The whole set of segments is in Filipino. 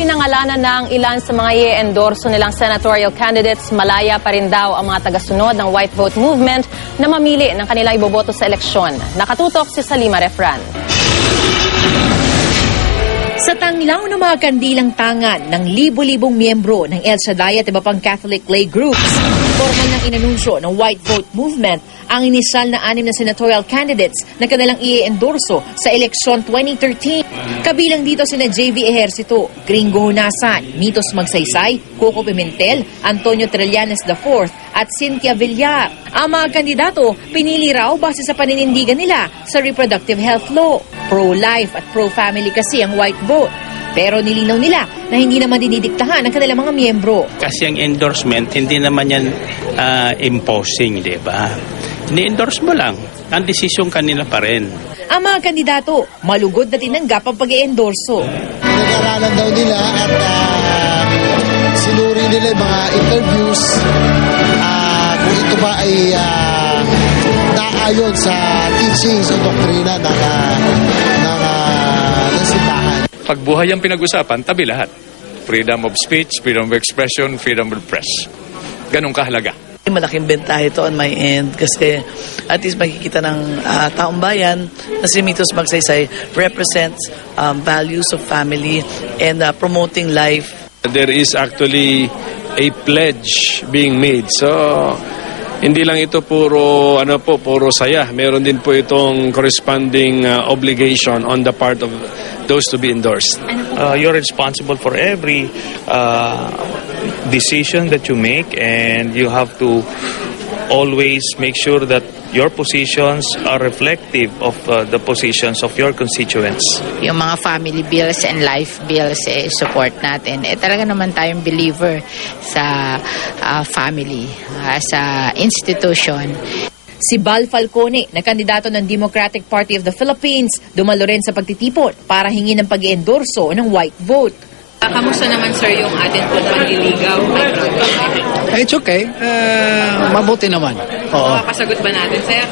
pinangalanan ng ilan sa mga i-endorso nilang senatorial candidates, malaya pa rin daw ang mga tagasunod ng White Vote Movement na mamili ng kanilang iboboto sa eleksyon. Nakatutok si Salima Refran. Sa tanglaw ng mga kandilang tangan ng libo-libong miyembro ng El Shaddai at iba pang Catholic lay groups, formal ng inanunsyo ng White Vote Movement ang inisyal na 6 na senatorial candidates na kanilang i-endorso sa eleksyon 2013. Kabilang dito sina JV Ejercito, Gringo Hunasan, Mitos Magsaysay, Coco Pimentel, Antonio Trillanes IV at Cynthia Villar. Ang mga kandidato pinili raw base sa paninindigan nila sa reproductive health law. Pro-life at pro-family kasi ang white vote. Pero nilinaw nila na hindi naman dinidiktahan ng kanilang mga miyembro. Kasi ang endorsement, hindi naman yan imposing, di ba? Ni-endorse mo lang. Ang desisyon kanila pa rin. Ang mga kandidato, malugod na tinanggap ang pag-iendorso. Pinag-aralan daw nila at sinuri nila yung mga interviews kung ito ba ay naayon sa teachings o doktrina ng simbahan. Pag buhay ang pinag-usapan, tabi lahat. Freedom of speech, freedom of expression, freedom of press. Ganong kahalaga. Malaking bentahe ito on my end kasi at least makikita ng taong bayan na si Mitos Magsaysay represents values of family and promoting life. There is actually a pledge being made. So hindi lang ito puro saya. Meron din po itong corresponding obligation on the part of those to be endorsed. You're responsible for every decision that you make, and you have to always make sure that your positions are reflective of the positions of your constituents. Yung mga family bills and life bills, support natin. Talaga naman tayong believer sa family, sa institution. Si Bal Falcone, na kandidato ng Democratic Party of the Philippines, dumalo rin sa pagtitipon para hingin ng pag-iendorso ng white vote. Kamusta naman, sir, yung atin pong panliligaw? It's okay. Mabuti naman. Oo. Makakasagot ba natin, sir?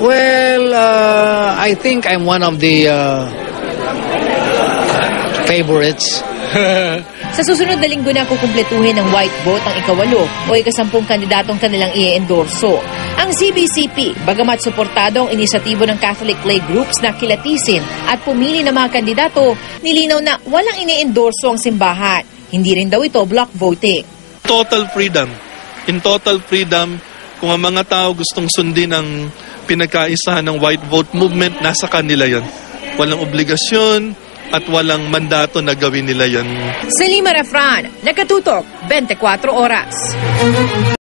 Well, I think I'm one of the favorites. Sa susunod na linggo na kukumpletuhin ng white vote ang ika-8 o ika-10 kandidatong kanilang i-endorso. Ang CBCP, bagamat suportado ang inisyatibo ng Catholic lay groups na kilatisin at pumili ng mga kandidato, nilinaw na walang ini-endorso ang simbahan. Hindi rin daw ito block voting. Total freedom. In total freedom, kung ang mga tao gustong sundin ang pinagkaisahan ng white vote movement, nasa kanila yan. Walang obligasyon at walang mandato na gawin nila yan. Salima Refran, Nakatutok, 24 Oras.